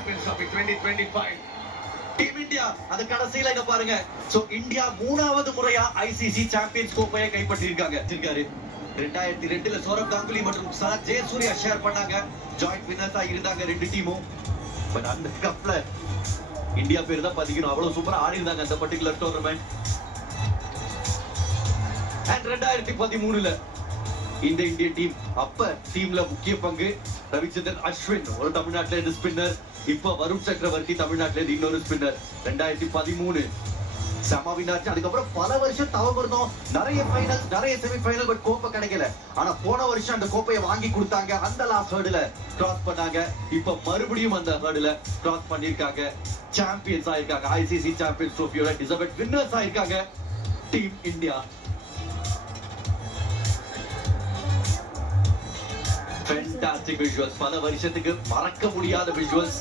Champions Trophy 2025. Team India அந்த கடைசியில இங்க பாருங்க. சோ இந்தியா மூணாவது முறையா ICC சாம்பியன்ஸ் கோப்பையை கைப்பற்றிருக்காங்க. 2002ல சௌரவ் கங்குலி மற்றும் சரத் ஜெயசூர்யா ஷேர் பண்ணாங்க. ஜாயிண்ட் வின்னர்ஸா இருந்தாங்க ரெண்டு டீமும். பட் அந்த கப்ல இந்தியா பேர் தான் பதிக்கணும். அவ்வளவு சூப்பரா ஆடி இருந்தாங்க அந்த பர்టిక్యులர் டோர்னமெண்ட். அண்ட் 2013ல இந்த இந்தியன் டீம் அப்ப டீம்ல முக்கிய பங்கு ரவிச்சந்திரன் அஸ்வின் ஒரு தமிழ்நாட்டுல இருந்து ஸ்பின்னர், இப்ப வருண் சக்கரவர்த்தி தமிழ்நாட்டுல இருந்து இன்னொரு ஸ்பின்னர். 2013 செம வின்னாச்சு. அதுக்கப்புறம் பல வருஷம் தவம் இருந்தோம். நிறைய ஃபைனல், நிறைய செமி ஃபைனல், பட் கோப்பை கிடைக்கல. ஆனா போன வருஷம் அந்த கோப்பையை வாங்கி கொடுத்தாங்க. அந்த லாஸ்ட் ஹர்டுல கிராஸ் பண்ணாங்க. இப்ப மறுபடியும் அந்த ஹர்டுல கிராஸ் பண்ணிருக்காங்க. சாம்பியன்ஸ் ஆயிருக்காங்க. ICC சாம்பியன்ஸ் ட்ரோஃபியோட டிசர்வ்ட் வின்னர்ஸ் ஆயிருக்காங்க டீம் இந்தியா. ஃபேண்டாஸ்டிக் விஷுவல்ஸ், பல வருஷத்துக்கு மறக்க முடியாத விஷுவல்ஸ்.